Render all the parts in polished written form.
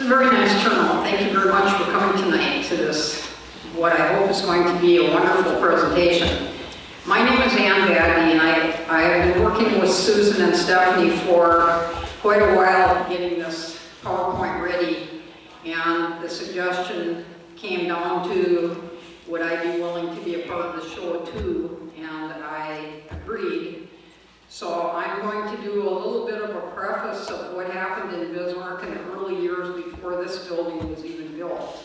It's a very nice turnout. Thank you very much for coming tonight to this, what I hope is going to be a wonderful presentation. My name is Vadnie, and I have been working with Susan and Stephanie for quite a while getting this PowerPoint ready, and the suggestion came down to would I be willing to be a part of the show too, and I agreed. So I'm going to do a little bit of a preface of what happened in Bismarck in the early years before this building was even built.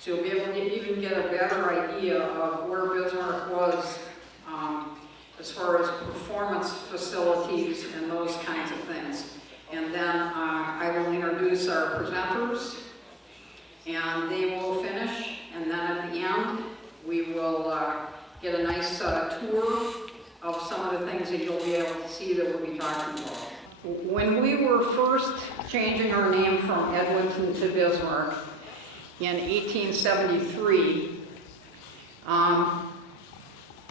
So you'll be able to even get a better idea of where Bismarck was as far as performance facilities and those kinds of things. And then I will introduce our presenters, and they will finish, and then at the end we will get a nice tour of some of the things that you'll be able to see that we'll be talking about. When we were first changing our name from Edmonton to Bismarck in 1873,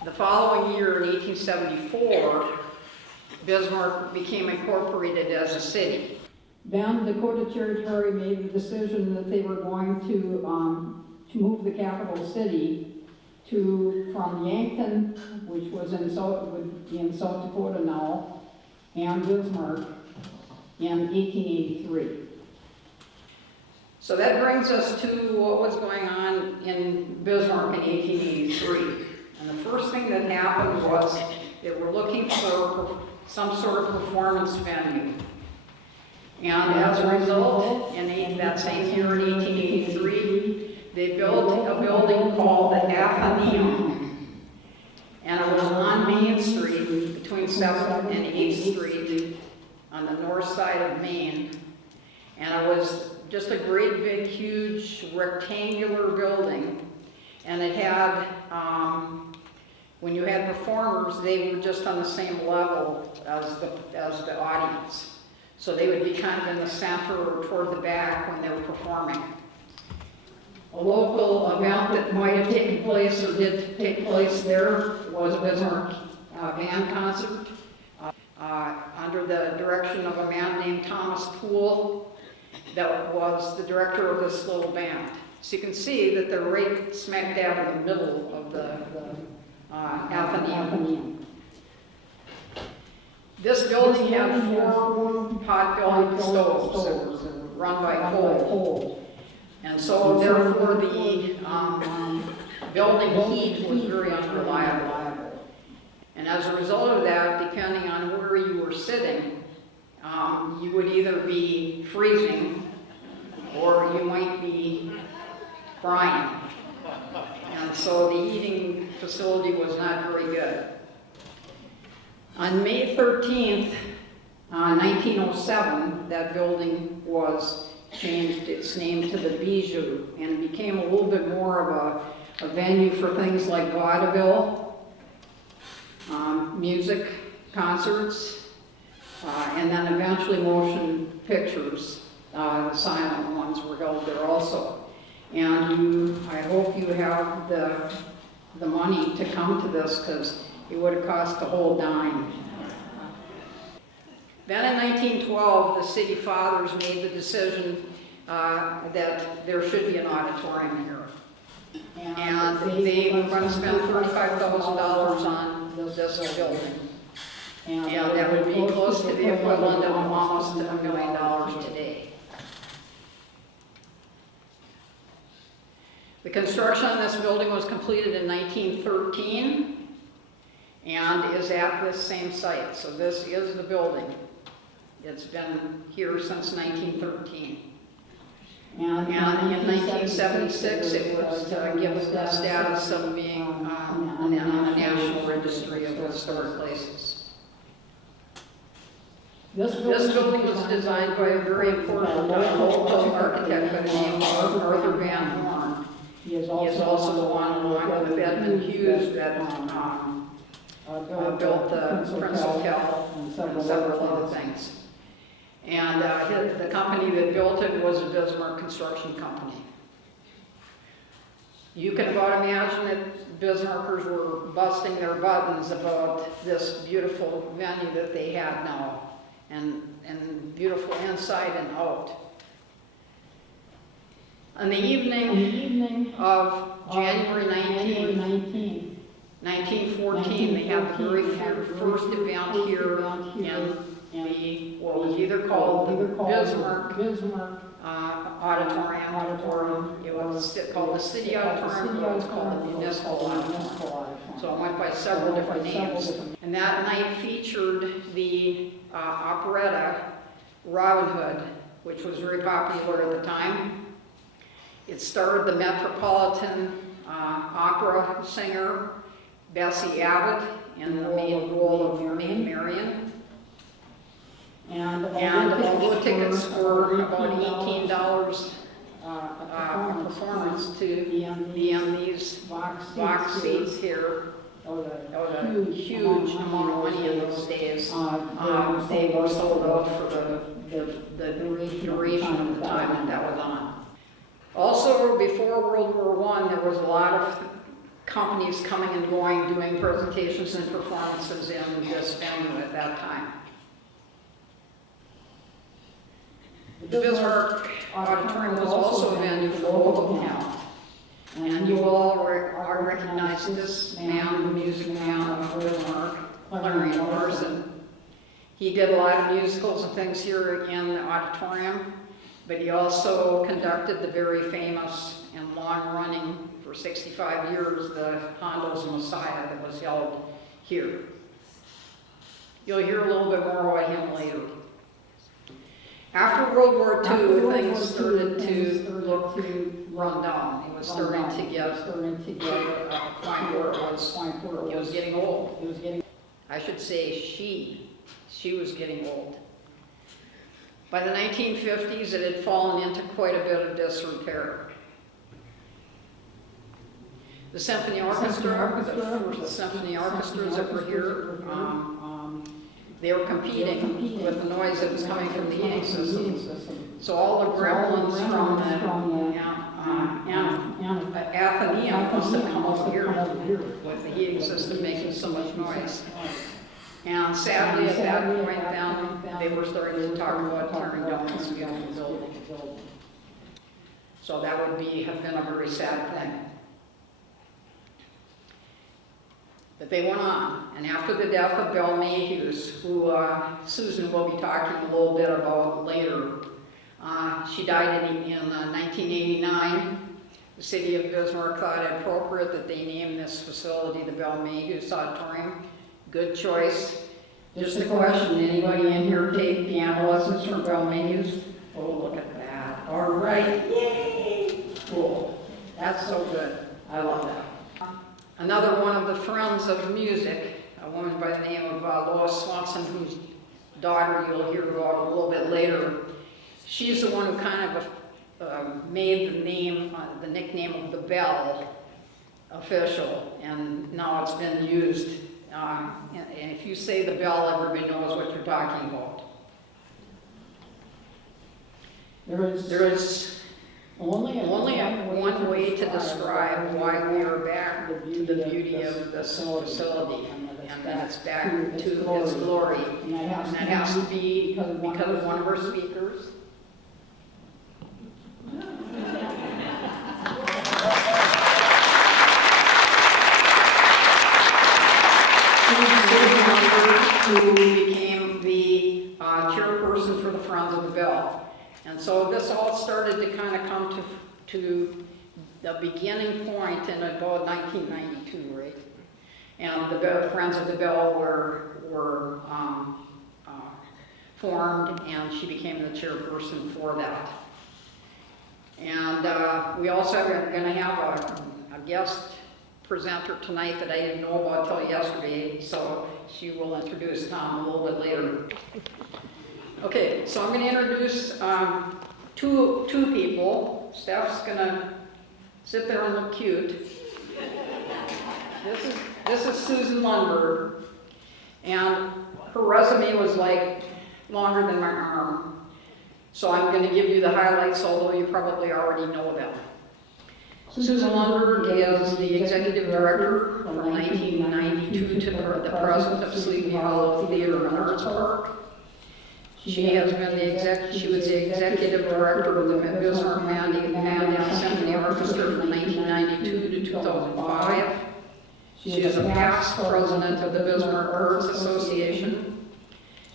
the following year in 1874, Bismarck became incorporated as a city. Then Dakota Territory made the decision that they were going to move the capital city from Yankton, which was in South Dakota now, and Bismarck in 1883. So that brings us to what was going on in Bismarck in 1883. And the first thing that happened was they were looking for some sort of performance venue. And as a result, in that same year in 1883, they built a building called the Athenaeum. And it was on Main Street between 7th and 8th Street on the north side of Main. And it was just a great big huge rectangular building. And it had, when you had performers, they were just on the same level as the audience. So they would be kind of in the center or toward the back when they were performing. A local event that might have taken place or did take place there was a Bismarck band concert under the direction of a man named Thomas Poole that was the director of this little band. So you can see that they're right smack dab in the middle of the Athenaeum. This building had 4 pot-bellied stoves that were run by coal. And so therefore the building heat was very unreliable. And as a result of that, depending on where you were sitting, you would either be freezing or you might be crying. And so the heating facility was not very good. On May 13th, 1907, that building was changed its name to the Bijou, and it became a little bit more of a venue for things like vaudeville, music, concerts, and then eventually motion pictures. The silent ones were held there also. And I hope you have the money to come to this, because it would have cost a whole dime. Then in 1912, the city fathers made the decision that there should be an auditorium here. And they were going to spend $35,000 on this building. And that would be close to the equivalent of almost $1 million today. The construction on this building was completed in 1913 and is at this same site. So this is the building. It's been here since 1913. And in 1976, it was given the status of being on the National Registry of Historic Places. This building was designed by a very important local architect by the name of Arthur Van Horn. He is also the one, along with Belle Mehus, that built the Prince Hotel and several other things. And the company that built it was a Bismarck construction company. You can about imagine that Bismarckers were busting their buttons about this beautiful venue that they had now, and beautiful inside and out. On the evening of January 19, 1914, they had the very first event here in the, what was either called the Bismarck Auditorium, or it was called the City Auditorium, or it was called the Municipal Auditorium. So it went by several different names. And that night featured the operetta Robin Hood, which was very popular at the time. It starred the Metropolitan opera singer Bessie Abbott in the main role of Maid Marian. And although the tickets were about $18 a performance to be on these box seats here, that was a huge amount of money in those days. They were sold out for the duration of the time that was on. Also, before World War I, there was a lot of companies coming and going, doing presentations and performances in this venue at that time. The Bismarck Auditorium was also a venue for local talent. And you all recognize this man, the music man of Bismarck, Larry Larson. He did a lot of musicals and things here in the auditorium, but he also conducted the very famous and long-running, for 65 years, the Handel's Messiah that was held here. You'll hear a little bit more about him later. After World War II, things started to look run down. It was starting to get a point where it was getting old. I should say she was getting old. By the 1950s, it had fallen into quite a bit of disrepair. The symphony orchestra, the first symphony orchestras that were here, they were competing with the noise that was coming from the heating system. So all the gremlins from the Athenaeum must have come over here with the heating system making so much noise. And sadly, at that point, then they were starting to talk about tearing down this beautiful building. So that would have been a very sad thing. But they went on, and after the death of Belle Mehus, who Susan will be talking a little bit about later, she died in 1989. The city of Bismarck thought it appropriate that they name this facility the Belle Mehus Auditorium. Good choice. Just a question, anybody in here take piano lessons from Belle Mehus? Oh, look at that. All right, yay! Cool. That's so good. I love that. Another one of the friends of music, a woman by the name of Lois Swanson, whose daughter you'll hear about a little bit later. She's the one who kind of made the nickname of the Belle official, and now it's been used. And if you say the Belle, everybody knows what you're talking about. There is only one way to describe why we are back to the beauty of this facility, and that's back to its glory. And that has to be because of one of our speakers. Who became the chairperson for the Friends of the Belle. And so this all started to kind of come to the beginning point in about 1992, right? And the Friends of the Belle were formed, and she became the chairperson for that. And we also are going to have a guest presenter tonight that I didn't know about till yesterday, so she will introduce Tom a little bit later. Okay, so I'm going to introduce two people. Steph's going to sit there and look cute. This is Susan Lundberg, and her resume was like longer than my arm. So I'm going to give you the highlights, although you probably already know them. Susan Lundberg is the executive director from 1992 to the present of Sleepy Hollow Theater and Arts Park. She was the executive director of the Bismarck Mandan Symphony Orchestra from 1992 to 2005. She is a past president of the Bismarck Arts Association.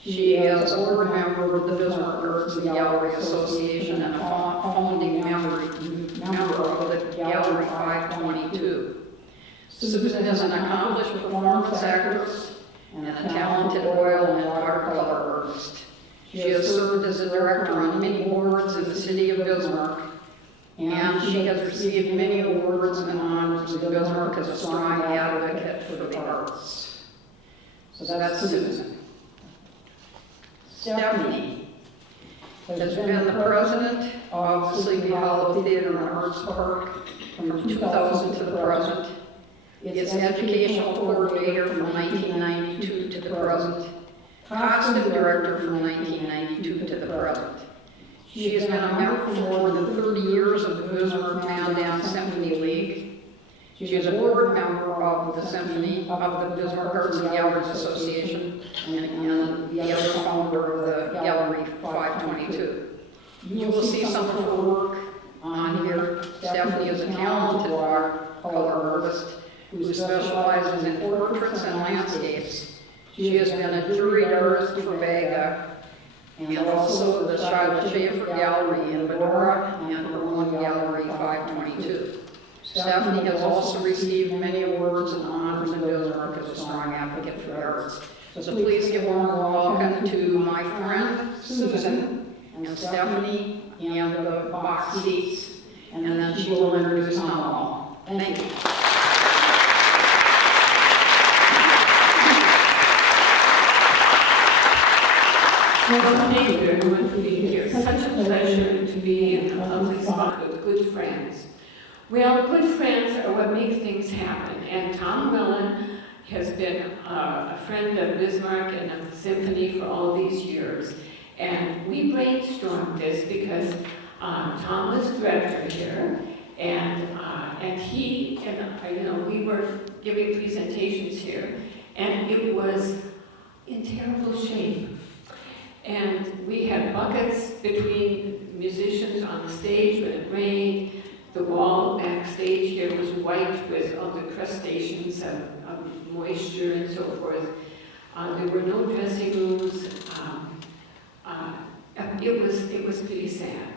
She is a board member of the Bismarck Arts and Gallery Association and a founding member of the Gallery 522. Susan is an accomplished performance actress and a talented oil and watercolor artist. She has served as a director on many boards in the city of Bismarck, and she has received many awards and honors in Bismarck as a strong advocate for the arts. So that's Susan. Stephanie has been the president of the Sleepy Hollow Theater and Arts Park from 2000 to the present, its educational coordinator from 1992 to the present, costume director from 1992 to the present. She has been a member for more than 30 years of the Bismarck Mandan Symphony League. She is a board member of the Bismarck Arts and Galleries Association and the other founder of the Gallery 522. You will see some of her work on here. Stephanie is a talented watercolor artist who specializes in portraits and landscapes. She has been a juried artist for Vega and also the Shiloh Schaefer Gallery in Medora and her own Gallery 522. Stephanie has also received many awards and honors in Bismarck as a strong advocate for the arts. So please give a warm welcome to my friend Susan and Stephanie and the box seats, and then she will introduce them all. Thank you. Well, thank you everyone for being here. It's such a pleasure to be in a lovely spot with good friends. Well, good friends are what make things happen, and Tom Wellin has been a friend of Bismarck and of the symphony for all these years. And we brainstormed this because Tom was director here, and he and we were giving presentations here, and it was in terrible shape. And we had buckets between musicians on the stage when it rained. The wall backstage here was white with all the crustaceans of moisture and so forth. There were no dressing rooms. It was pretty sad.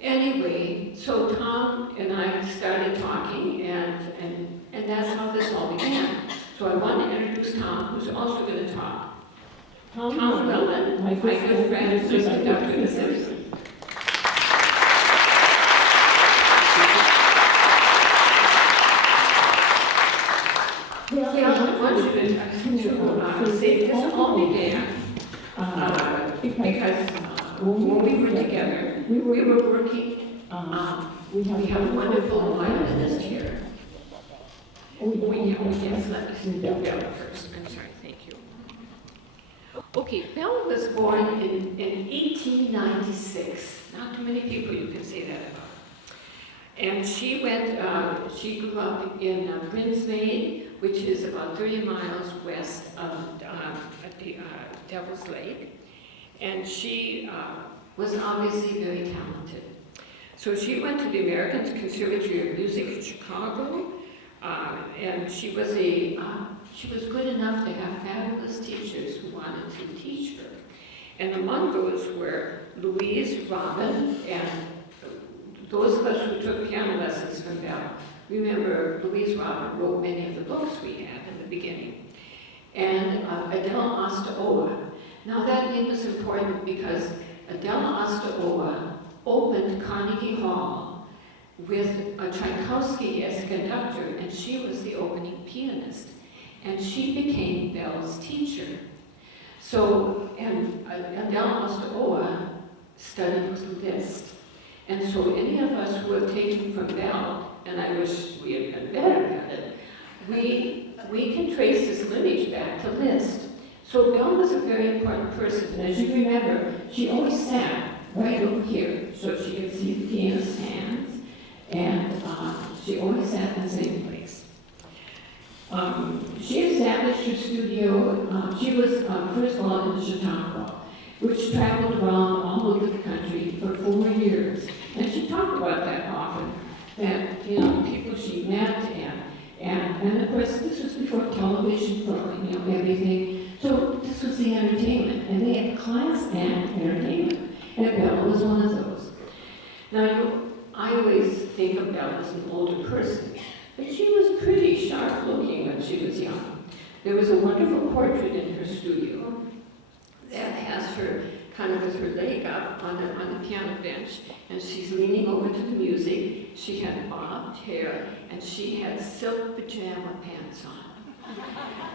Anyway, so Tom and I started talking, and that's how this all began. So I want to introduce Tom, who's also going to talk. Tom Wellin, my good friend, who's the conductor of the symphony. I want you to say this all began because when we were together, we were working. We have a wonderful violinist here. Yes, let me do Belle first. I'm sorry, thank you. Okay, Belle was born in 1896. Not too many people you can say that about. And she grew up in Brinsmead, which is about 30 miles west of the Devil's Lake. And she was obviously very talented. So she went to the American Conservatory of Music in Chicago, and she was good enough to have fabulous teachers who wanted to teach her. And among those were Louise Robin, and those of us who took piano lessons from Belle remember Louise Robin wrote many of the books we had in the beginning. And Adele Ostaoa. Now that name is important because Adele Ostaoa opened Carnegie Hall with Tchaikovsky as a conductor, and she was the opening pianist. And she became Belle's teacher. So, and Adele Ostaoa studied Liszt. And so any of us who have taken from Belle, and I wish we had been better at it, we can trace this lineage back to Liszt. So Belle was a very important person, and as you remember, she always sat right over here so she could see the pianist's hands, and she always sat in the same place. She established her studio. She was first of all in Chautauqua, which traveled around all over the country for 4 years. And she talked about that often, that, you know, people she met, and of course, this was before television, you know, everything. So this was the entertainment, and they had class and entertainment, and Belle was one of those. Now, I always think of Belle as an older person, but she was pretty sharp looking when she was young. There was a wonderful portrait in her studio that has her kind of with her leg up on the piano bench, and she's leaning over to the music. She had bobbed hair, and she had silk pajama pants on.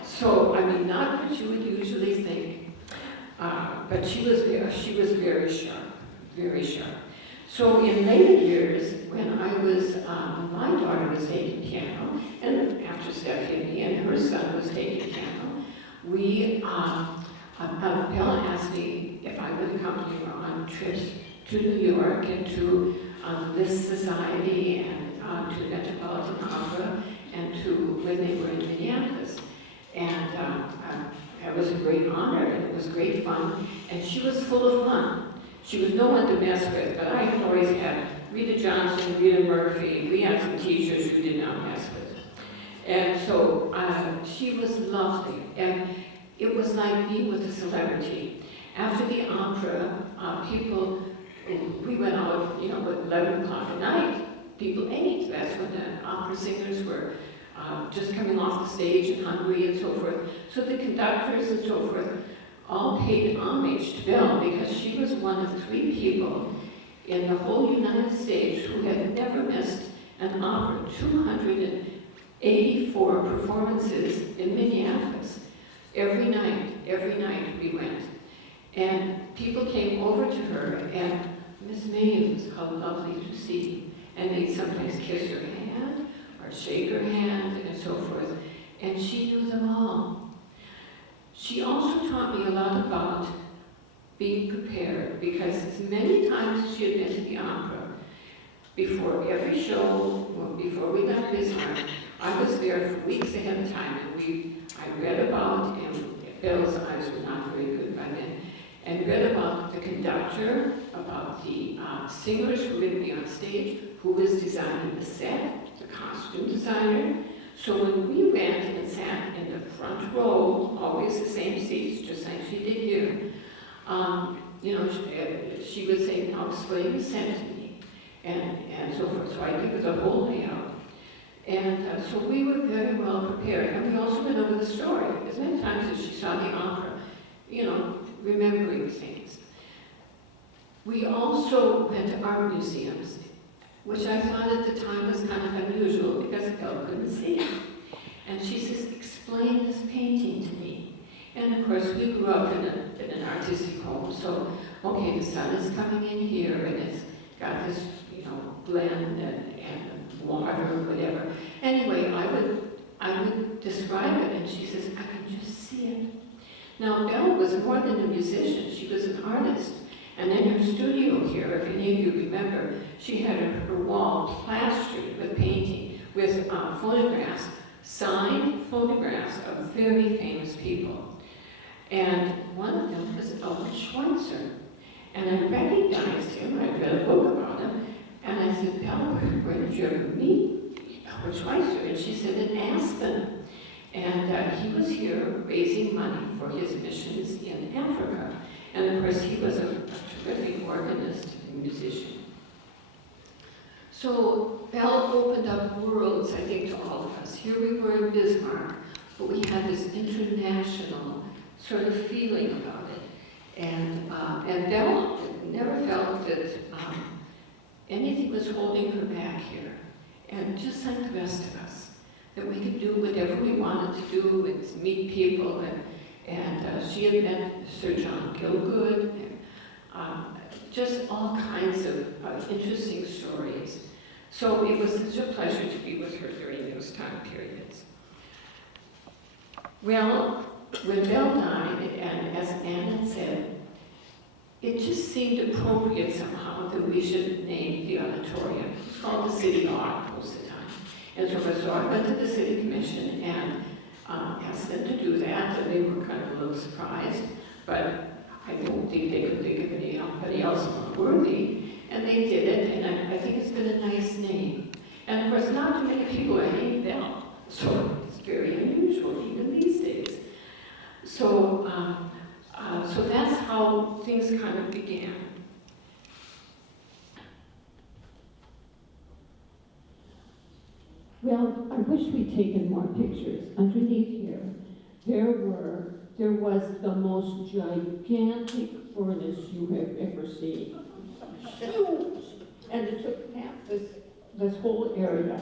So, I mean, not what you would usually think, but she was very sharp, very sharp. So in later years, when my daughter was taking piano, and after Stephanie and her son was taking piano, Belle asked me if I would accompany her on trips to New York and to this society and to Metropolitan Opera and to when they were in Minneapolis. And it was a great honor and it was great fun. And she was full of fun. She was no one to mess with, but I had always had Rita Johnson, Rita Murphy. We had some teachers who did not mess with. And so she was lovely. And it was like being with a celebrity. After the opera, we went out, you know, at 11 o'clock at night. People ate. That's when the opera singers were just coming off the stage and hungry and so forth. So the conductors and so forth all paid homage to Belle because she was one of 3 people in the whole United States who had never missed an opera. 284 performances in Minneapolis. Every night we went. And people came over to her, and Miss Mehus, how lovely to see. And they'd sometimes kiss her hand, or shake her hand, and so forth. And she knew them all. She also taught me a lot about being prepared, because as many times as she had been to the opera, before every show, or before we left Bismarck, I was there for weeks ahead of time, and I read about, and Belle's eyes were not very good by then, and read about the conductor, about the singers who were going to be on stage, who was designing the set, the costume designer. So when we went and sat in the front row, always the same seats, just like she did here, you know, she would say, "Now explain the set to me," and so forth. So I gave her the whole layout. And so we were very well prepared. And we also went over the story. As many times as she saw the opera, you know, remembering things. We also went to art museums, which I thought at the time was kind of unusual because Belle couldn't see. And she says, "Explain this painting to me." And of course, we grew up in an artistic home, so, okay, the sun is coming in here, and it's got this, you know, blend and water or whatever. Anyway, I would describe it, and she says, "I can just see it." Now, Belle was more than a musician. She was an artist. And in her studio here, if any of you remember, she had her wall plastered with painting, with photographs, signed photographs of very famous people. And one of them was Albert Schweitzer. And I recognized him. I read a book about him. And I said, "Belle, where did you ever meet Albert Schweitzer?" And she said, "In Aspen." And he was here raising money for his missions in Africa. And of course, he was a terrific organist and musician. So Belle opened up worlds, I think, to all of us. Here we were in Bismarck, but we had this international sort of feeling about it. And Belle never felt that anything was holding her back here. And just like the rest of us, that we could do whatever we wanted to do and meet people. And she had met Sir John Gielgud, and just all kinds of interesting stories. So it was such a pleasure to be with her during those time periods. Well, when Belle died, and as Anne had said, it just seemed appropriate somehow that we should name the auditorium. It's called the City Hall most of the time. And so I went to the City Commission and asked them to do that, and they were kind of a little surprised. But I don't think they could think of anybody else worthy, and they did it, and I think it's been a nice name. And of course, not too many people are named Belle, so it's very unusual even these days. So, so that's how things kind of began. Well, I wish we'd taken more pictures. Underneath here, there was the most gigantic furnace you have ever seen. Huge! And it took half this whole area.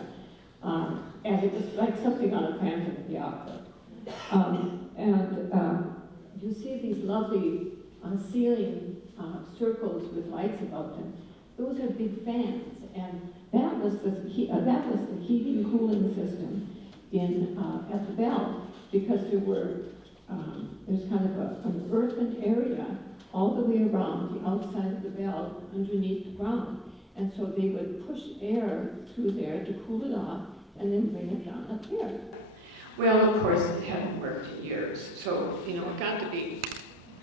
And it was like something on a Phantom of the Opera. You see these lovely ceiling circles with lights above them. Those are big fans, and that was the heating and cooling system at the Belle, because there's kind of an earthen area all the way around the outside of the Belle underneath the ground, and so they would push air through there to cool it off, and then bring it down up here. Well, of course, it hadn't worked in years, so, it got to be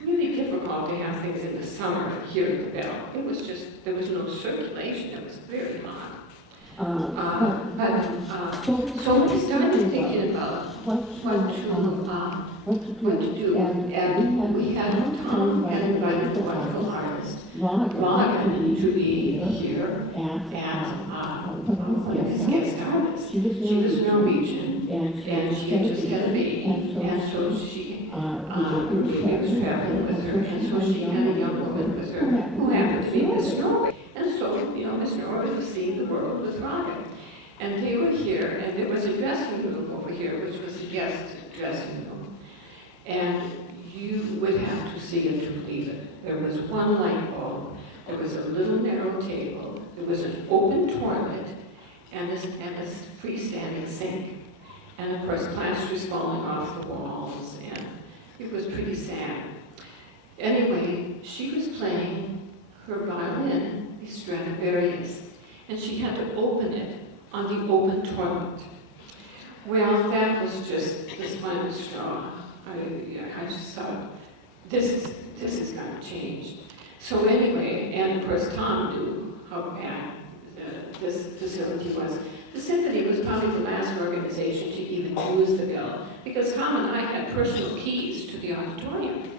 really difficult to have things in the summer here at the Belle. It was just, there was no circulation, it was very hot. So we started thinking about what to do, and we had Tom had invited the wonderful artist, Wellin, to be here as guest artist. She was Norwegian, and she had just had a baby, and so she was traveling with her, and so she had a young woman with her who happened to be Miss Norway. And so, Miss Norway was seeing the world with Rocket. And they were here, and there was a dressing room over here, which was a guest dressing room. And you would have to see it to believe it. There was one light bulb, there was a little narrow table, there was an open toilet, and a freestanding sink. And of course, plasters falling off the walls, and it was pretty sad. Anyway, she was playing her violin, the Stradivarius, and she had to open it on the open toilet. Well, that was just this final straw. I just thought, this is going to change. So anyway, and of course Tom knew how bad this facility was. The symphony was probably the last organization to even use the Belle, because Tom and I had personal keys to the auditorium.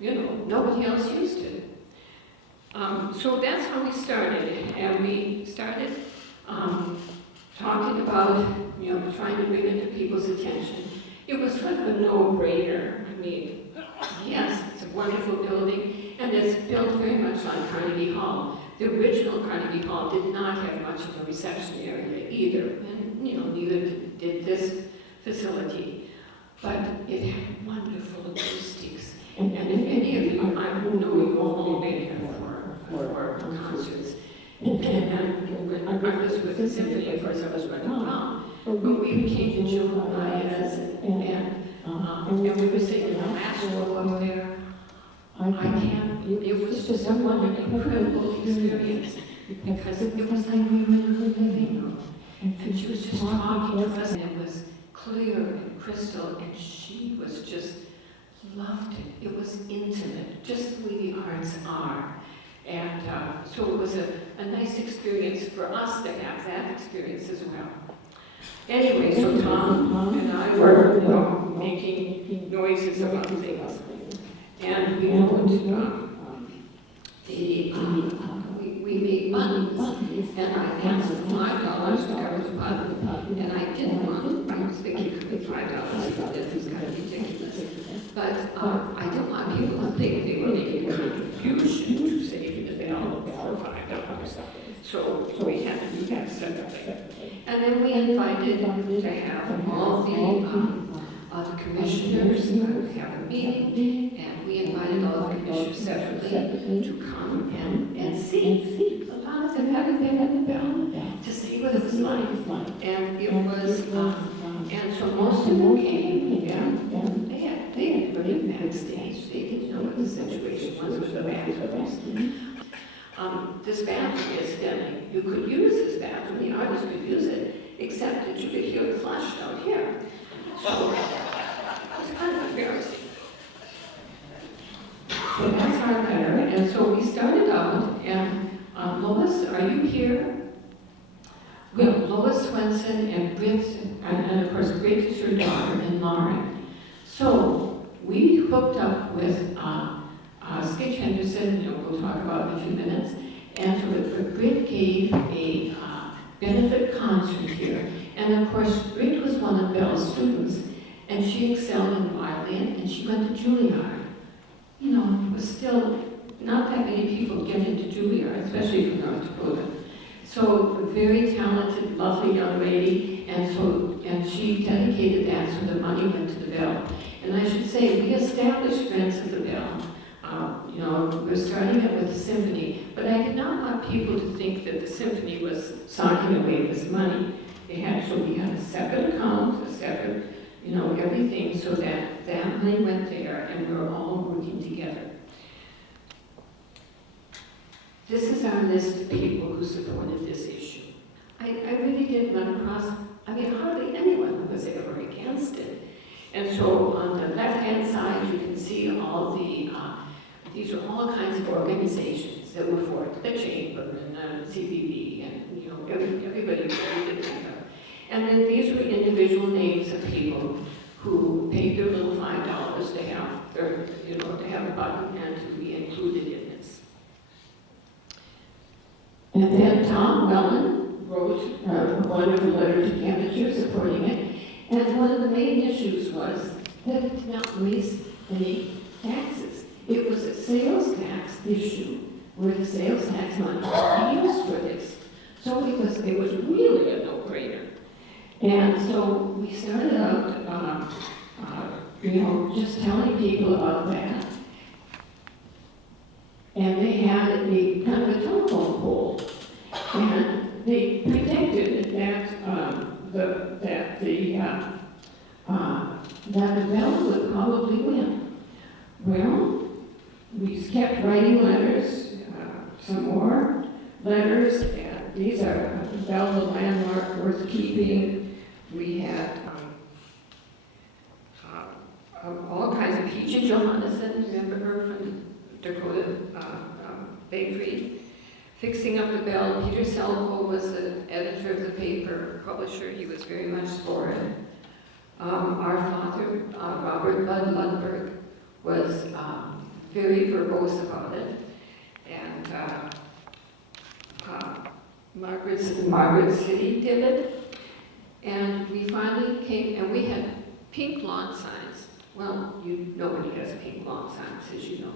Nobody else used it. So that's how we started, and we started talking about, trying to bring it to people's attention. It was sort of a no-brainer. I mean, yes, it's a wonderful building, and it's built very much like Carnegie Hall. The original Carnegie Hall did not have much of a reception area either, and neither did this facility. But it had wonderful acoustics, and if any of you, I know you all been here for concerts. And when I was with the symphony, of course, I was running around. When we came to Joe Maya's, and we were singing the last row up there, it was just a wonderful, incredible experience, because it was like we were in the living room, and she was just talking to us, and it was clear and crystal, and she was just loved it. It was intimate, just the way the arts are. And so it was a nice experience for us to have that experience as well. Anyway, so Tom and I were making noises about things. And we wrote we made buttons, and I asked for $5 to cover the button, and I didn't want, I was thinking it could be $5, this was kind of ridiculous. But I didn't want people to think they were making a contribution to saving the Belle for $5. So we had to do that separately. And then we invited to have all the commissioners have a meeting, and we invited all the commissioners separately to come and see. A lot of them hadn't been at the Belle to see what it was like. And it was, and so most of them came, and they had put it backstage. They didn't know what the situation was with the bathrooms. This bathroom incidentally, you could use this bathroom, the artist could use it, except that you could hear it flushed out here. So it was kind of embarrassing. So that's started out, and Lois, are you here? Well, Lois Swenson and Britt, and of course Britt is her daughter, and Lauren. So we hooked up with Skitch Henderson, we'll talk about in a few minutes, and so Britt gave a benefit concert here. And of course, Britt was one of Belle's students, and she excelled in violin, and she went to Juilliard. You know, it was still not that many people get into Juilliard, especially from North Dakota. So a very talented, lovely young lady, and she dedicated that so the money went to the Belle. And I should say, we established grants at the Belle. We're starting it with the symphony, but I did not want people to think that the symphony was socking away this money. We had a separate account, a separate, everything, so that money went there, and we were all working together. This is our list of people who supported this issue. I really didn't run across, hardly anyone was ever against it. And so on the left-hand side, you can see all the, these are all kinds of organizations that were for it, the Chamber and CBB and, everybody did that. And then these were individual names of people who paid their little $5 to have their, to have a button and to be included in this. And then Tom Wellin wrote one of the letters to candidates supporting it. And one of the main issues was that it did not raise any taxes. It was a sales tax issue where the sales tax money was used for this. So it was really a no-brainer. And so we started out, just telling people about that. And they had a kind of a telephone pole. And they predicted that the Belle would probably win. Well, we kept writing letters, some more letters, and these are Belle, the landmark worth keeping. We had all kinds of Peach Johannesson, remember her from Dakota Bakery, fixing up the Belle. Peter Selko was the editor of the paper, publisher. He was very much for it. Our father, Robert Bud Lundberg, was very verbose about it. And Margaret City did it. And we finally came, and we had pink lawn signs. Well, nobody has pink lawn signs, as you know.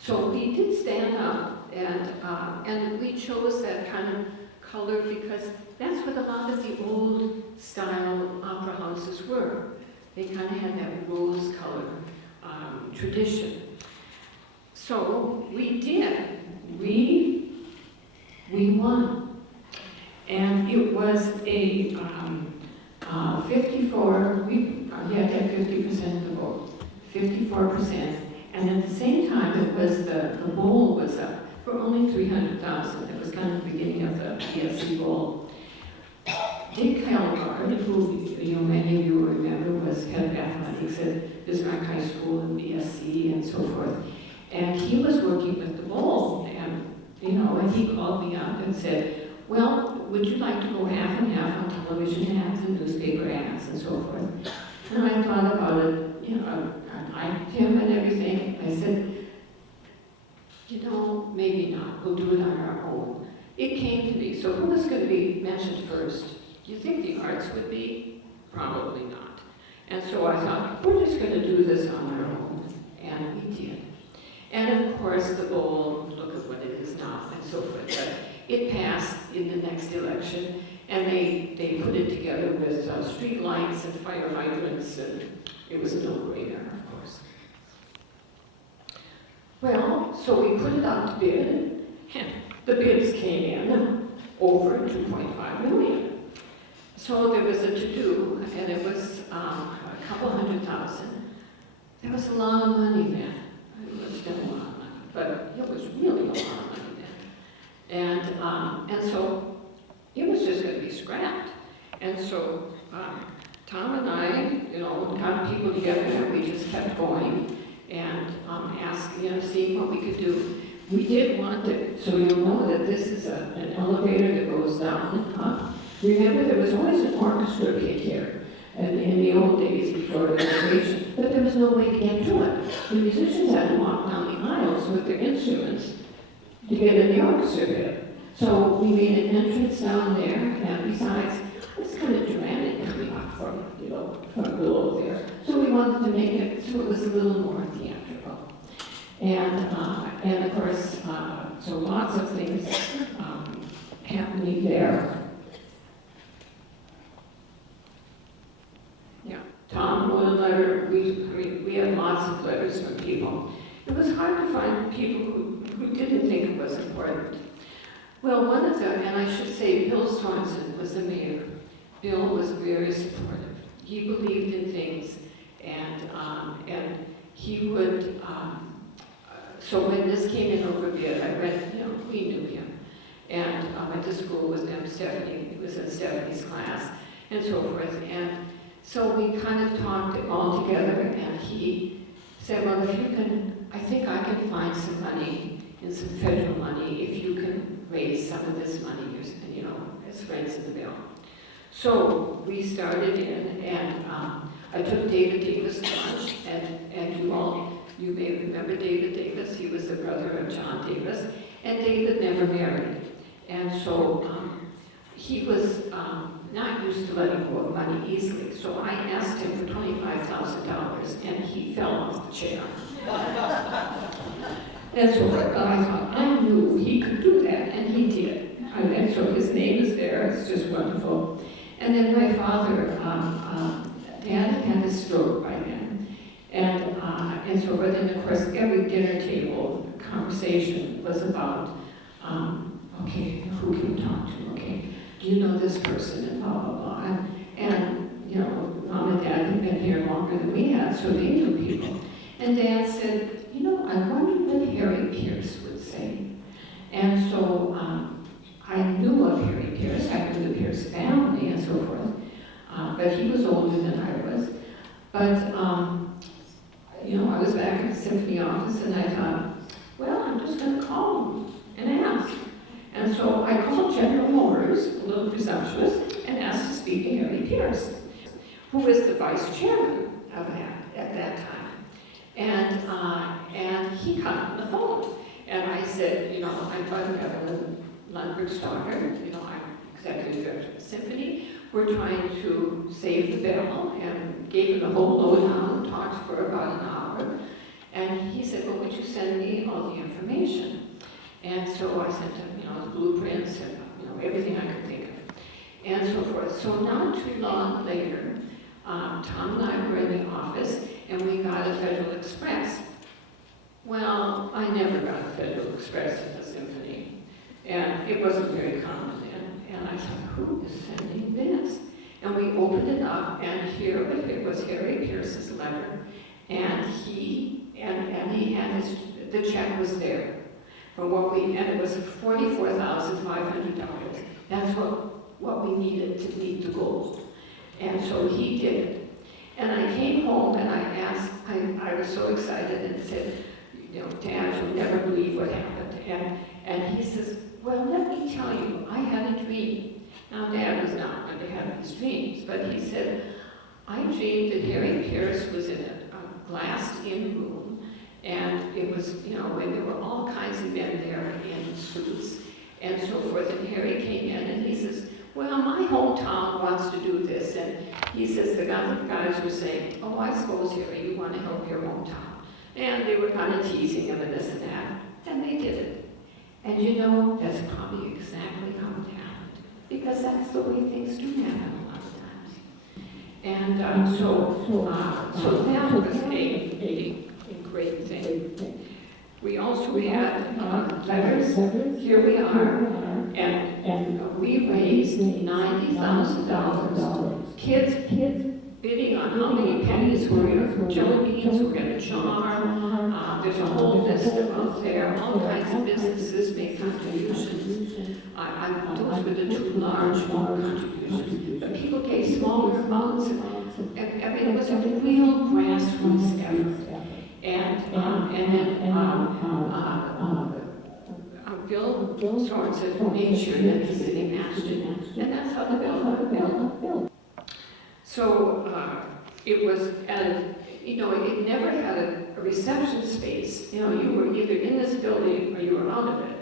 So we did stand up, and we chose that kind of color because that's what a lot of the old style opera houses were. They kind of had that rose color tradition. So we did. We won. And it was a 54, we had to have 50% of the vote, 54%. And at the same time, it was the bowl was up for only $300,000. It was kind of the beginning of the BSC bowl. Dick Helgard, who many of you remember was head of athletics at Bismarck High School and BSC and so forth. And he was working with the bowl, and and he called me up and said, well, would you like to go half and half on television ads and newspaper ads and so forth? And I thought about it, I liked him and everything. I said, maybe not. We'll do it on our own. It came to me. So who was going to be mentioned first? Do you think the arts would be? Probably not. And so I thought, we're just going to do this on our own. And we did. And of course, the bowl, look at what it is now, and so forth. But it passed in the next election, and they put it together with street lights and fire hydrants, and it was a no-brainer, of course. Well, so we put it out to bid, and the bids came in over $2.5 million. So there was a to-do, and it was a couple $100,000. That was a lot of money then. It was still a lot of money, but it was really a lot of money then. And so it was just going to be scrapped. And so Tom and I, got people together, and we just kept going and asking, seeing what we could do. we did want to, so you'll know that this is an elevator that goes down and up. Remember, there was always an orchestra pit here in the old days before renovation, but there was no way to get to it. The musicians had to walk down the aisles with their instruments to get in the orchestra pit. So we made an entrance down there, and besides, it's kind of dramatic coming up from below there. So we wanted to make it so it was a little more theatrical. And of course, so lots of things happening there. Yeah, Tom wrote a letter. We had lots of letters from people. It was hard to find people who didn't think it was important. Well, one of them, and I should say Bill Sorensen was the mayor. Bill was very supportive. He believed in things, and he would, so when this came in over bid, I read, we knew him. And I went to school with him, Stephanie, he was in Stephanie's class, and so forth. And so we kind of talked all together, and he said, well, if you can, I think I can find some money, and some federal money, if you can raise some of this money, as friends in the bill. So we started in, and I took David Davis to lunch, and you may remember David Davis. He was the brother of John Davis, and David never married. And so he was not used to letting go of money easily. So I asked him for $25,000, and he fell off the chair. And so I thought, I knew he could do that, and he did. And so his name is there, it's just wonderful. And then my father, Dad had a stroke by then. And so, but then of course, every dinner table conversation was about, okay, who can you talk to? Okay, do you know this person? And blah, blah, blah. And Mom and Dad had been here longer than we had, so they knew people. And Dad said, I wonder what Harry Pierce would say. And so I knew of Harry Pierce, I knew the Pierce family and so forth, but he was older than I was. But, I was back at the symphony office, and I thought, well, I'm just going to call him and ask. And so I called General Motors, a little presumptuous, and asked to speak to Harry Pierce, who was the vice chairman of that at that time. And he got on the phone. And I said, I'm Evelyn Lundberg's daughter, I'm executive director of the symphony. We're trying to save the bell, and gave him the whole lowdown, talked for about an hour. And he said, well, would you send me all the information? And so I sent him, the blueprints and, everything I could think of, and so forth. So not too long later, Tom and I were in the office, and we got a Federal Express. Well, I never got a Federal Express at the symphony, and it wasn't very common then. And I thought, who is sending this? And we opened it up, and here it was Harry Pierce's letter, and he had the check was there for and it was $44,500. That's what we needed to meet the goal. And so he did it. And I came home and I asked, I was so excited and said, Dad, you'll never believe what happened. And he says, well, let me tell you, I had a dream. Now, Dad was not going to have these dreams, but he said, I dreamed that Harry Pierce was in a glassed-in room, and it was, when there were all kinds of men there in suits and so forth, and Harry came in and he says, well, my hometown wants to do this, and he says the other guys were saying, oh, I suppose, Harry, you want to help your hometown. And they were kind of teasing him and this and that, and they did it. And that's probably exactly how it happened, because that's the way things do happen a lot of times. And so that was a great thing. We also had letters. Here we are, and we raised $90,000. Kids bidding on how many pennies were jelly beans were going to jar. There's a whole list out there. All kinds of businesses make contributions. Those were the two large contributions. But people gave smaller amounts, and it was a real grassroots effort. And then Bill Sorensen made sure that the city matched it, and that's how the Belle got built. So it was, and you know, it never had a reception space. You know, you were either in this building or you were out of it.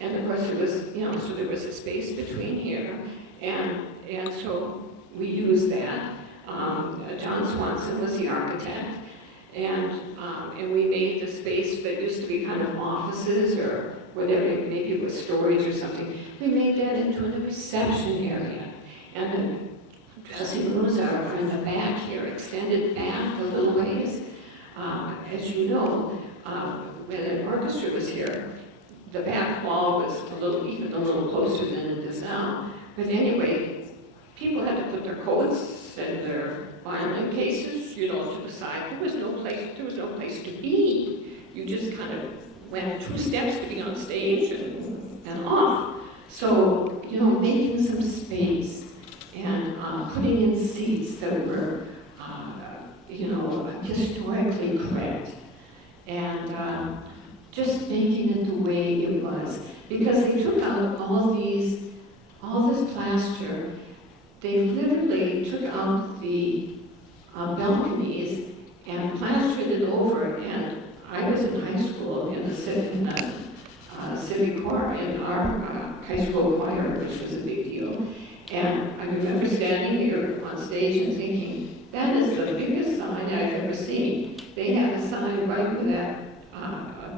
And of course there was, you know, so there was a space between here, and so we used that. John Swanson was the architect, and we made the space that used to be kind of offices or whatever, maybe it was storage or something. We made that into a reception area, and then dressing rooms are in the back here, extended back a little ways. As you know, when an orchestra was here, the back wall was even a little closer than it is now. But anyway, people had to put their coats and their violin cases, you know, to the side. There was no place to be. You just kind of went 2 steps to be on stage and off. So, you know, making some space and putting in seats that were, you know, historically correct. And just making it the way it was. Because they took out all this plaster. They literally took out the balconies and plastered it over. And I was in high school in the civic choir, in our high school choir, which was a big deal. And I remember standing here on stage and thinking, that is the biggest sign I've ever seen. They had a sign right where that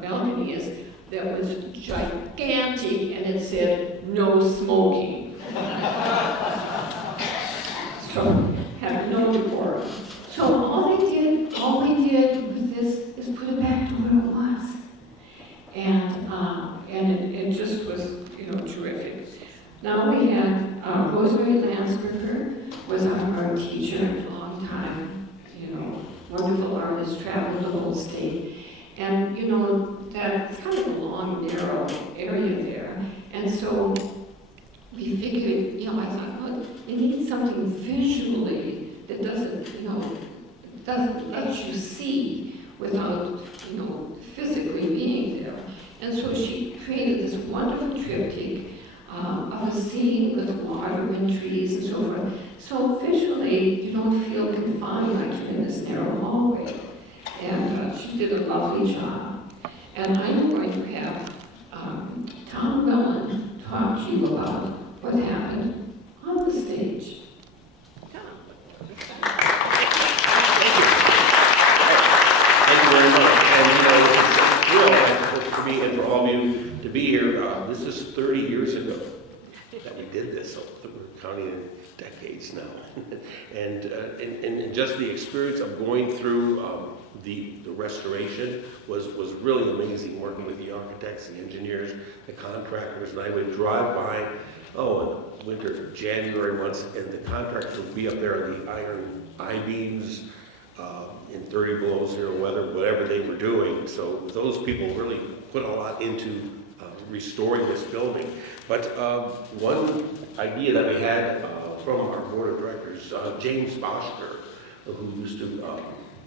balcony is that was gigantic, and it said, "No smoking." So, have no decorum. So all we did with this is put it back to where it was. And it just was, you know, terrific. Now we had Rosemary Landsberger was our teacher a long time, you know, wonderful artist, traveled the whole state. And, you know, that's kind of a long, narrow area there. And so we figured, you know, I thought, well, we need something visually that doesn't, you know, doesn't let you see without, you know, physically being there. And so she created this wonderful triptych of a scene with water and trees and so forth. So visually, you don't feel confined like you're in this narrow hallway. And she did a lovely job. And I'm going to have Tom Wellin talk to you about what happened on the stage. Thank you very much. And you know, it's a real for me and for all of you to be here. This is 30 years ago that we did this, so we're counting in decades now. and just the experience of going through the restoration was really amazing, working with the architects, the engineers, the contractors, and I would drive by, in the winter, January months, and the contractors would be up there in the iron I-beams, in 30 below zero weather, whatever they were doing. So those people really put a lot into restoring this building. But one idea that we had from our board of directors, James Boschker, who used to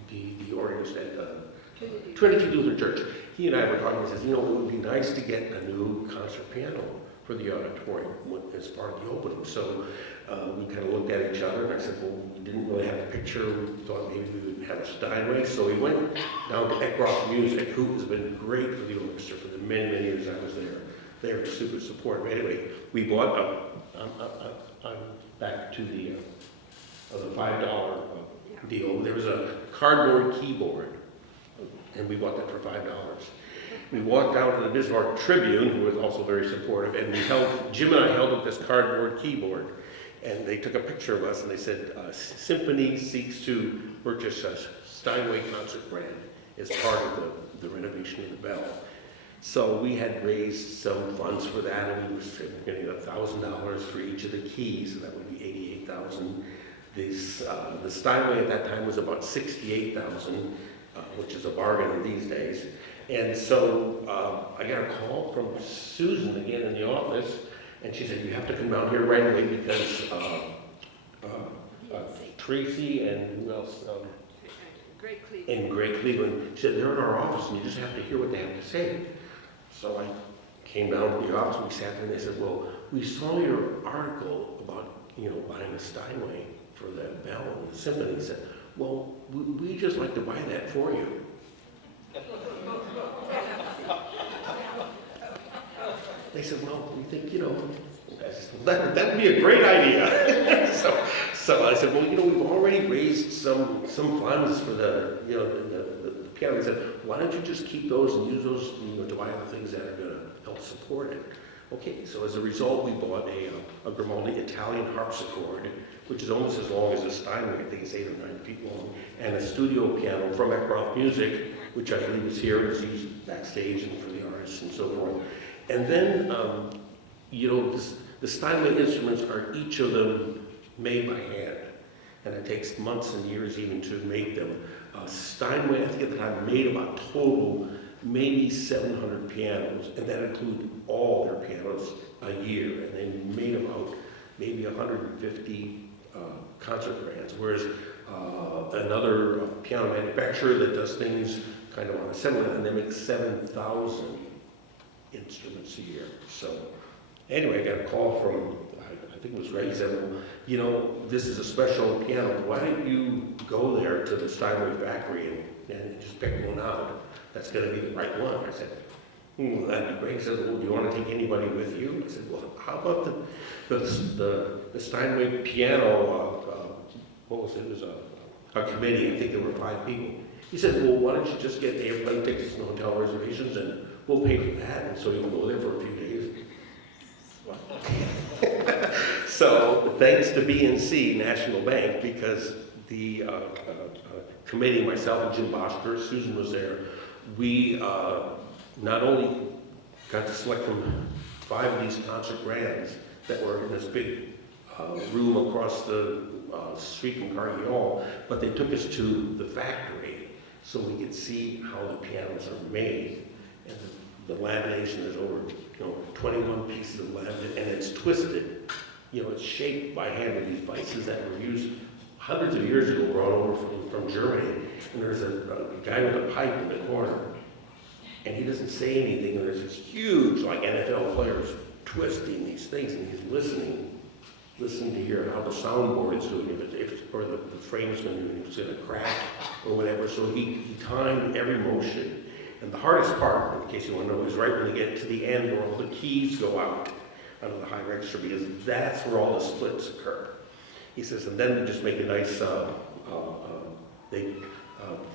be the organist at Trinity Lutheran Church, he and I were talking, he says, you know, it would be nice to get a new concert piano for the auditorium as part of the opening. So we kind of looked at each other, and I said, well, we didn't really have a picture. We thought maybe we would have a Steinway. So we went down to Eckroth Music, who has been great for the orchestra for the many, many years I was there. They were super supportive. Anyway, we bought back to the $5 deal. There was a cardboard keyboard, and we bought that for $5. We walked down to the Bismarck Tribune, who was also very supportive, and Jim and I held up this cardboard keyboard, and they took a picture of us, and they said, Symphony seeks to purchase a Steinway concert brand as part of the renovation of the Belle. So we had raised some funds for that, and we were getting $1,000 for each of the keys, so that would be $88,000. The Steinway at that time was about $68,000, which is a bargain these days. And so I got a call from Susan again in the office, and she said, you have to come down here right away because Tracy and who else? Greg Cleveland. She said, they're in our office and you just have to hear what they have to say. So I came down to the office, we sat there, and they said, well, we saw your article about, buying a Steinway for that Belle and the symphony. He said, well, we just like to buy that for you. They said, well, we think, that'd be a great idea. so I said, well, we've already raised some funds for the piano. He said, why don't you just keep those and use those, to buy other things that are going to help support it. Okay, so as a result, we bought a Grimaldi Italian harpsichord, which is almost as long as a Steinway. I think it's 8 or 9 feet long, and a studio piano from Eckroth Music, which I believe is here, is used backstage and for the artists and so forth. And then, the Steinway instruments are each of them made by hand, and it takes months and years even to make them. Steinway, I think at the time, made about total maybe 700 pianos, and that included all their pianos a year, and they made about maybe 150 concert grands, whereas another piano manufacturer that does things kind of on assembly, and they make 7,000 instruments a year. So anyway, I got a call from, I think it was Ray, he said, well, this is a special piano. Why don't you go there to the Steinway factory and just pick one out? That's going to be the right one. I said, that'd be great. He said, well, do you want to take anybody with you? I said, well, how about the Steinway piano, what was it? It was a committee. I think there were 5 people. He said, well, why don't you just get the airplane tickets and hotel reservations, and we'll pay for that. And so you'll go there for a few days. So thanks to BNC National Bank, because the committee, myself and Jim Bosker, Susan was there, we not only got to select from 5 of these concert grands that were in this big room across the street from Carnegie Hall, but they took us to the factory so we could see how the pianos are made. And the lamination is over 21 pieces of laminate, and it's twisted. It's shaped by hand with these vices that were used hundreds of years ago, brought over from Germany. And there's a guy with a pipe in the corner, and he doesn't say anything, and there's this huge, like NFL players, twisting these things, and he's listening to hear how the soundboard is doing, or the frame's going to do, if it's going to crack or whatever. So he timed every motion. And the hardest part, in case you want to know, is right when they get to the end where all the keys go out of the high register, because that's where all the splits occur. He says, and then they just make a nice, they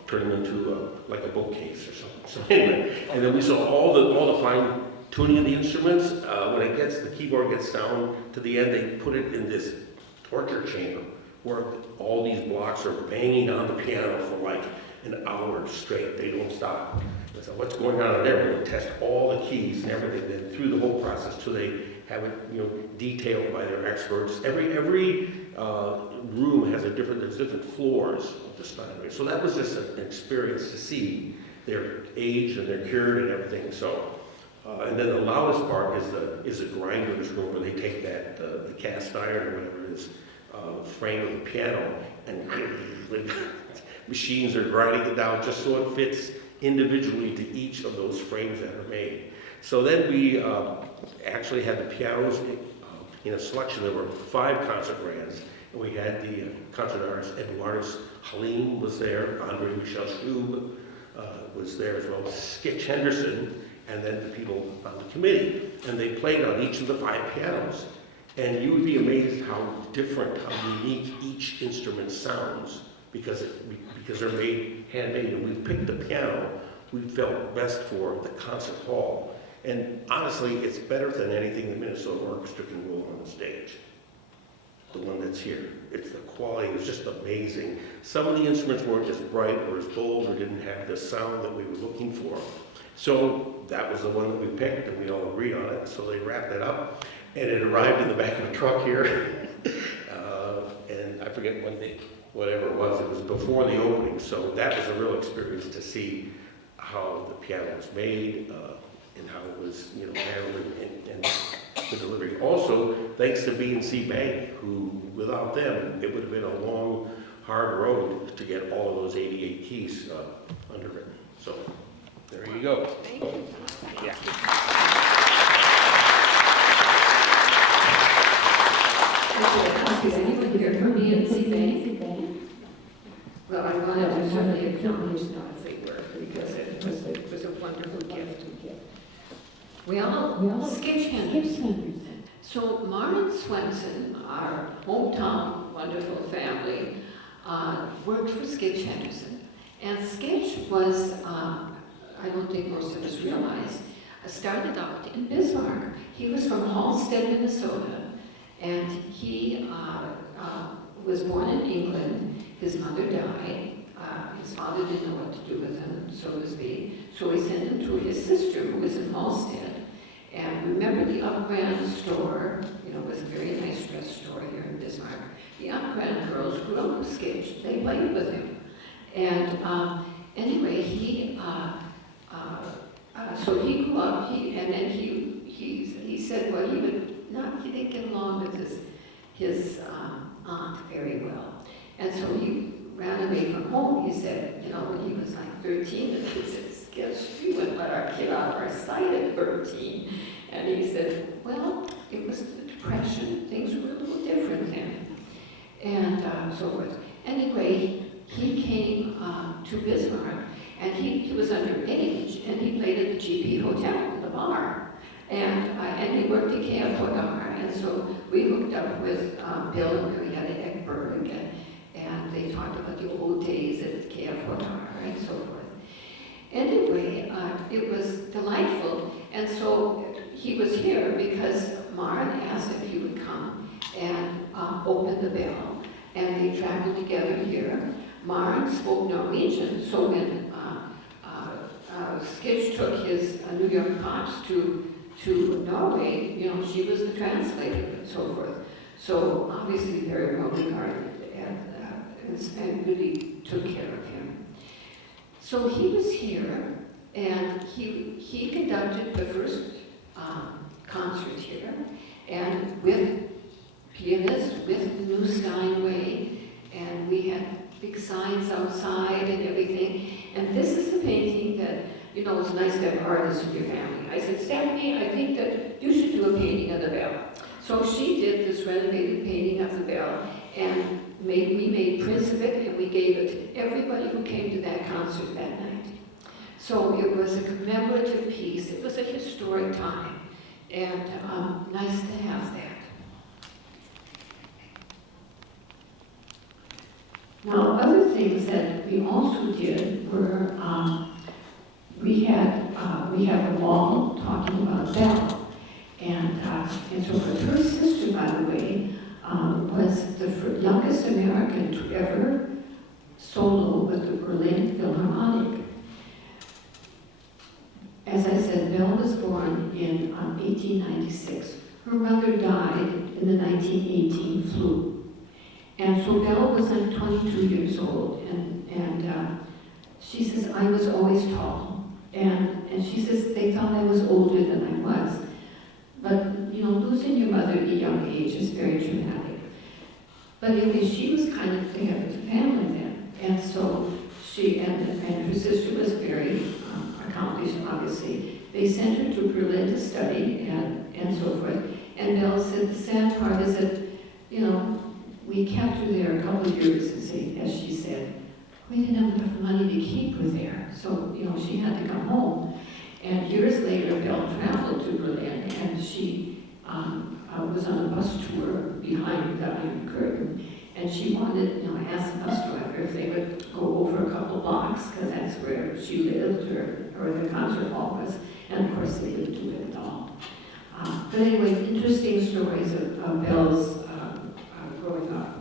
turn them into like a bookcase or something. So anyway, and then we saw all the fine tuning of the instruments. When the keyboard gets down to the end, they put it in this torture chamber where all these blocks are banging on the piano for like an hour straight. They don't stop. So what's going on in there? They test all the keys and everything, then through the whole process till they have it, detailed by their experts. Every room has there's different floors of the Steinway. So that was just an experience to see their age and their cured and everything. So, and then the loudest part is the grinder's room, where they take that the cast iron or whatever it is frame of the piano, and the machines are grinding it down just so it fits individually to each of those frames that are made. So then we actually had the pianos in a selection. There were 5 concert grands, and we had the concert artist Eduardus Halim was there, Andre Michel Schub was there as well, Skitch Henderson, and then the people on the committee. And they played on each of the 5 pianos. And you would be amazed how different, how unique each instrument sounds, because they're handmade. And we picked the piano we felt best for the concert hall. And honestly, it's better than anything the Minnesota Orchestra can roll on the stage. The one that's here. It's the quality was just amazing. Some of the instruments weren't as bright or as bold or didn't have the sound that we were looking for. So that was the one that we picked, and we all agreed on it. So they wrapped it up, and it arrived in the back of a truck here. And I forget when whatever it was before the opening. So that was a real experience to see how the piano was made, and how it was, handled and the delivery. Also, thanks to BNC Bank, who, without them, it would have been a long, hard road to get all of those 88 keys underwritten. So, there you go. Thank you. Yeah. I wanted to certainly acknowledge that if they were, because it was a wonderful gift. Well, Sketch Henderson. So Maren Swenson, our hometown wonderful family, worked for Sketch Henderson. And Sketch was, I don't think most of us realize, started out in Bismarck. He was from Halstead, Minnesota, and he was born in England. His mother died. His father didn't know what to do with him, so to speak. So he sent him to his sister, who was in Halstead. And remember the Upgrand store, it was a very nice dress store here in Bismarck. The Upgrand girls grew up with Sketch. They played with him. And anyway, so he grew up, and then he said, well, he didn't get along with his aunt very well. And so he ran away from home. He said, when he was like 13, and he said, Sketch, we wouldn't let our kid out of our sight at 13. And he said, well, it was the Depression. Things were a little different then. And so forth. Anyway, he came to Bismarck, and he was underage, and he played at the GP Hotel, the bar. And he worked at KF Hogar, and so we hooked up with Bill and Marietta Ekberg, and they talked about the old days at KF Hogar and so forth. Anyway, it was delightful, and so he was here because Maren asked if he would come and open the Belle, and they traveled together here. Maren spoke Norwegian, so when Sketch took his New York Pops to Norway, she was the translator and so forth. So obviously very well regarded, and really took care of him. So he was here, and he conducted the first concert here, and with pianists, with New Steinway, and we had big signs outside and everything. And this is the painting that, it's nice to have artists in your family. I said, Stephanie, I think that you should do a painting of the Belle. So she did this renovated painting of the Belle, and we made prints of it, and we gave it to everybody who came to that concert that night. So it was a commemorative piece. It was a historic time, and nice to have that. Now, other things that we also did were, we have a wall talking about Belle, and so her sister, by the way, was the youngest American to ever solo with the Berlin Philharmonic. As I said, Belle was born in 1896. Her mother died in the 1918 flu. And so Belle was like 22 years old, and she says, I was always tall. And she says, they thought I was older than I was. But, losing your mother at a young age is very traumatic. But anyway, she was kind of the head of the family then. And so she and her sister was very accomplished, obviously. They sent her to Berlin to study and so forth. And Belle said, the sad part is that, we kept her there a couple of years, as she said. We didn't have enough money to keep her there. So, she had to come home. And years later, Belle traveled to Berlin, and she was on a bus tour behind the Iron Curtain. And she wanted, I asked the bus driver if they would go over a couple blocks, because that's where she lived, or the concert hall was. And of course, they didn't do it at all. But anyway, interesting stories of Belle's growing up.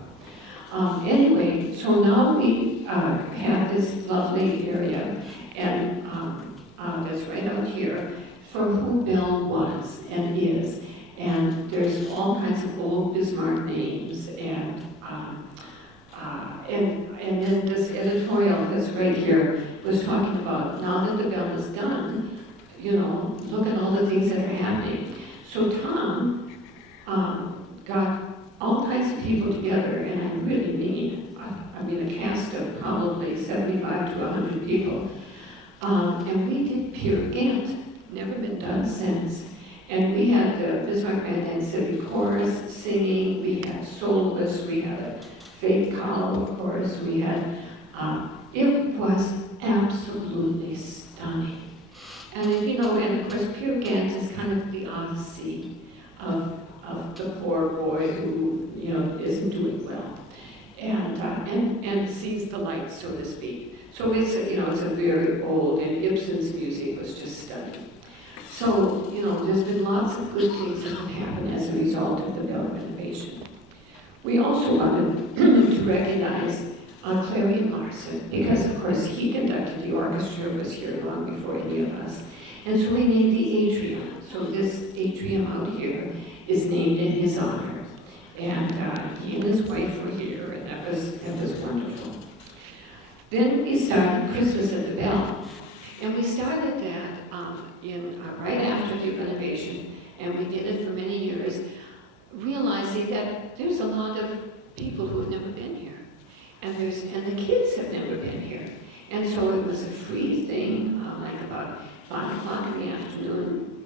Anyway, so now we have this lovely area, and that's right out here, for who Belle was and is. And there's all kinds of old Bismarck names, and then this editorial that's right here was talking about, now that the Belle is done, look at all the things that are happening. So Tom got all kinds of people together, and I really mean a cast of probably 75 to 100 people. And we did Peer Gynt, never been done since. And we had the Bismarck Band and Civic Chorus singing, we had soloists, we had a Faith Call, of course, we had It was absolutely stunning. And and of course, Peer Gynt is kind of the odyssey of the poor boy who, isn't doing well. And sees the light, so to speak. So it's a very old, and Ibsen's music was just stunning. So, there's been lots of good things that have happened as a result of the Belle renovation. We also wanted to recognize Clarion Larson, because of course he conducted the orchestra, was here long before any of us. And so we named the atrium. So this atrium out here is named in his honor. And he and his wife were here, and that was wonderful. Then we started Christmas at the Belle. And we started that right after the renovation, and we did it for many years, realizing that there's a lot of people who have never been here. And the kids have never been here. And so it was a free thing, like about 5 o'clock in the afternoon.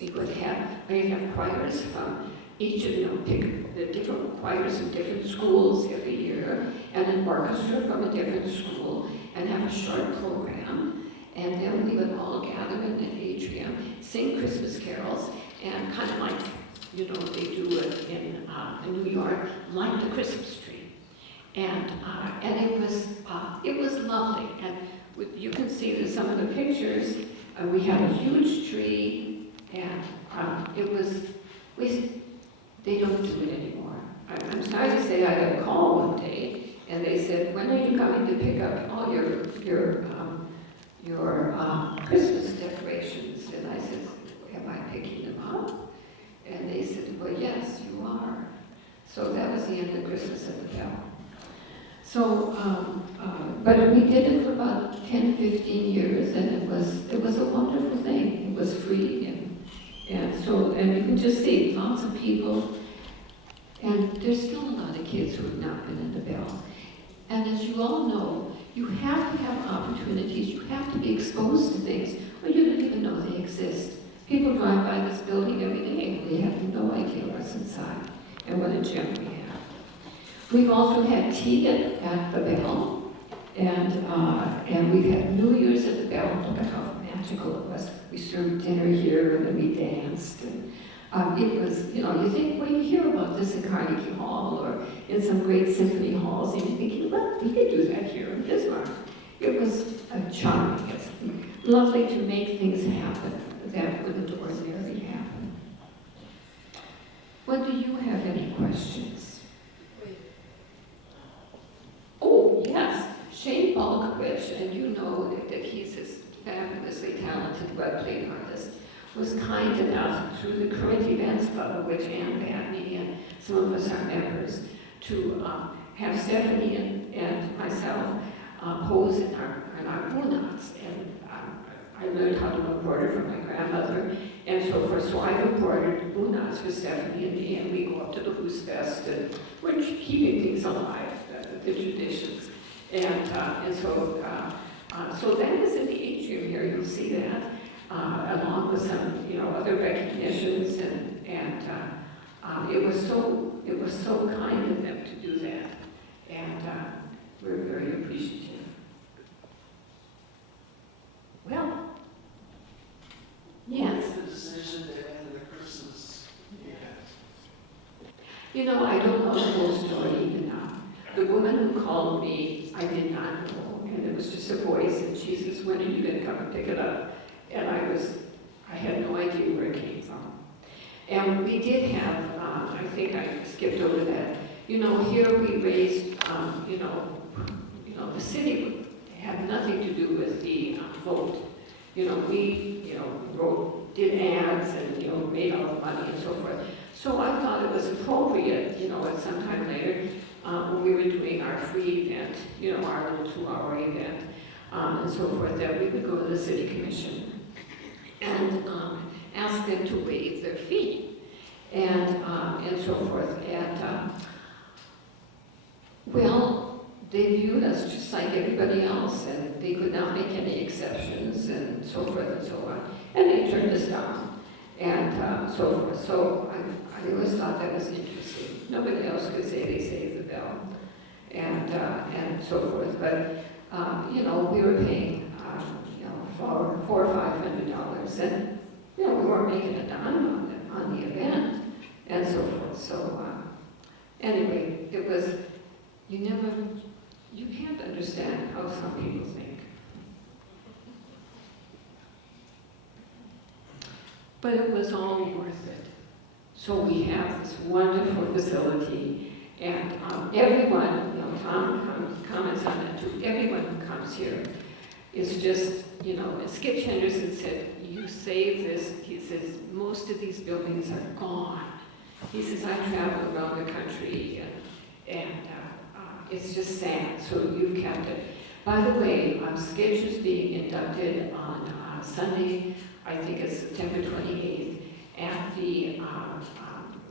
We'd have choirs from each pick the different choirs in different schools every year, and an orchestra from a different school, and have a short program. And then we would all gather in the atrium, sing Christmas carols, and kind of like, they do it in New York, light the Christmas tree. And it was lovely. And you can see that some of the pictures, we had a huge tree, and they don't do it anymore. I'm sorry to say, I got a call one day, and they said, when are you coming to pick up all your Christmas decorations? And I said, am I picking them up? And they said, well, yes, you are. So that was the end of Christmas at the Belle. So, but we did it for about 10, 15 years, and it was a wonderful thing. It was free, and you can just see lots of people, and there's still a lot of kids who have not been in the Belle. And as you all know, you have to have opportunities, you have to be exposed to things, or you don't even know they exist. People drive by this building every day, and they have no idea what's inside, and what a gem we have. We've also had tea at the Belle, and we've had New Year's at the Belle. Look at how magical it was. We served dinner here, and then we danced. And it was, you think, well, you hear about this in Carnegie Hall or in some great symphony halls, and you're thinking, well, we could do that here in Bismarck. It was charming. It's lovely to make things happen that wouldn't ordinarily happen. Well, do you have any questions? Oh, yes. Shane Balkovich, and you know that he's this fabulously talented web-playing artist, was kind enough through the Current Events Club, of which Ann Vadnie and some of us are members, to have Stephanie and myself pose in our boonots. And I learned how to embroider from my grandmother, and so forth. So I've embroidered boonots for Stephanie and me, and we go up to the Who's Fest, and we're keeping things alive, the traditions. And so that is in the atrium here. You'll see that, along with some, other recognitions, and it was so kind of them to do that, and we're very appreciative. Well, yes. The decision to end the Christmas event. I don't know the whole story even now. The woman who called me, I did not know, and it was just a voice, and she says, when are you going to come and pick it up? And I had no idea where it came from. And we did have, I think I skipped over that, here we raised, the city had nothing to do with the vote. We, did ads and, made all the money and so forth. So I thought it was appropriate, at some time later, when we were doing our free event, our little 2-hour event, and so forth, that we would go to the city commission and ask them to waive their fee, and so forth. And they viewed us just like everybody else, and they could not make any exceptions, and so forth and so on. And they turned us down, and so forth. So I always thought that was interesting. Nobody else could say they saved the Belle, and so forth. But we were paying, $400 or $500, and, we weren't making a dime on the event, and so forth. So, anyway, it was, you can't understand how some people think. But it was all worth it. So we have this wonderful facility, and everyone, Tom comments on that too, everyone who comes here is just, as Skip Henderson said, you save this, he says, most of these buildings are gone. He says, I travel around the country, and it's just sad, so you've kept it. By the way, Sketch is being inducted on Sunday, I think it's September 28th, at the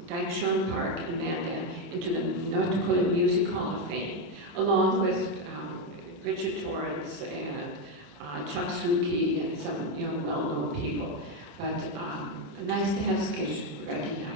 Dykshawn Park in Mandan into the North Dakota Music Hall of Fame, along with Richard Torrance and Chuck Suki and some well-known people. But nice to have Sketch recognized.